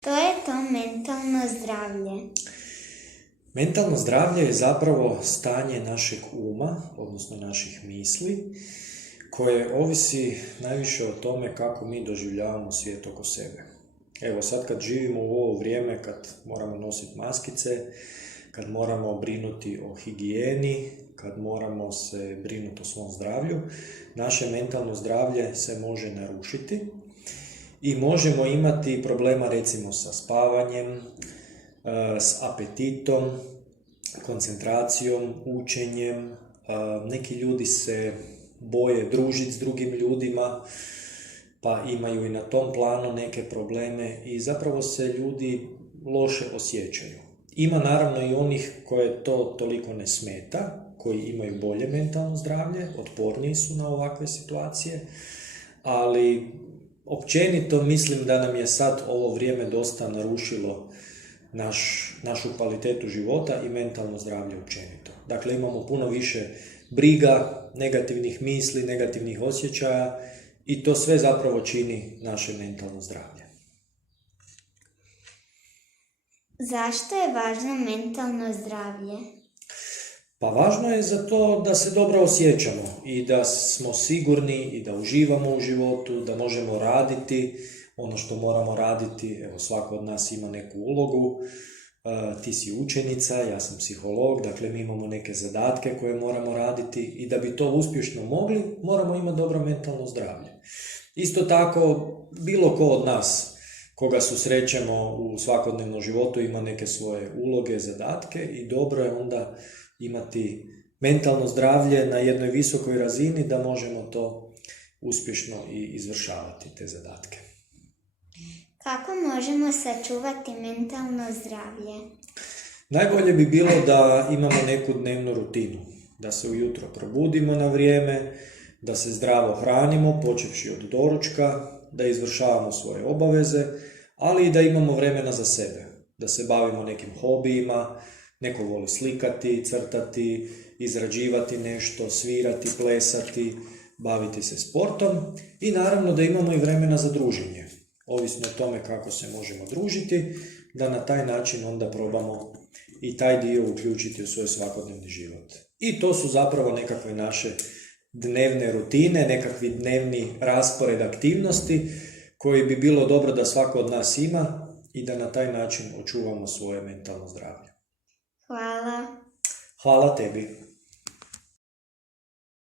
To je to mentalno zdravlje. Mentalno zdravlje je zapravo stanje našeg uma, odnosno naših misli, koje ovisi najviše o tome kako mi doživljavamo svijet oko sebe. Evo sad kad živimo u ovo vrijeme, kad moramo nositi maskice, kad moramo brinuti o higijeni, kad moramo se brinuti o svom zdravlju, naše mentalno zdravlje se može narušiti i možemo imati problema recimo sa spavanjem, s apetitom, koncentracijom, učenjem. Neki ljudi se boje družiti s drugim ljudima, pa imaju i na tom planu neke probleme i zapravo se ljudi loše osjećaju. Ima naravno i onih koje to toliko ne smeta, koji imaju bolje mentalno zdravlje, otporniji su na ovakve situacije, ali općenito mislim da nam je sad ovo vrijeme dosta narušilo našu kvalitetu života i mentalno zdravlje općenito. Dakle, imamo puno više briga, negativnih misli, negativnih osjećaja i to sve zapravo čini naše mentalno zdravlje. Zašto je važno mentalno zdravlje? Pa važno je za to da se dobro osjećamo i da smo sigurni i da uživamo u životu, da možemo raditi ono što moramo raditi. Evo, svako od nas ima neku ulogu, ti si učenica, ja sam psiholog, dakle mi imamo neke zadatke koje moramo raditi i da bi to uspješno mogli, moramo imati dobro mentalno zdravlje. Isto tako, bilo ko od nas koga susrećemo u svakodnevnom životu ima neke svoje uloge, zadatke i dobro je onda imati mentalno zdravlje na jednoj visokoj razini da možemo to uspješno i izvršavati, te zadatke. Kako možemo sačuvati mentalno zdravlje? Najbolje bi bilo da imamo neku dnevnu rutinu, da se ujutro probudimo na vrijeme, da se zdravo hranimo, počevši od doručka, da izvršavamo svoje obaveze, ali i da imamo vremena za sebe, da se bavimo nekim hobijima, neko voli slikati, crtati, izrađivati nešto, svirati, plesati, baviti se sportom i naravno da imamo i vremena za druženje. Ovisno o tome kako se možemo družiti, da na taj način onda probamo i taj dio uključiti u svoj svakodnevni život. I to su zapravo nekakve naše dnevne rutine, nekakvi dnevni raspored aktivnosti koji bi bilo dobro da svako od nas ima i da na taj način očuvamo svoje mentalno zdravlje. Hvala. Hvala tebi.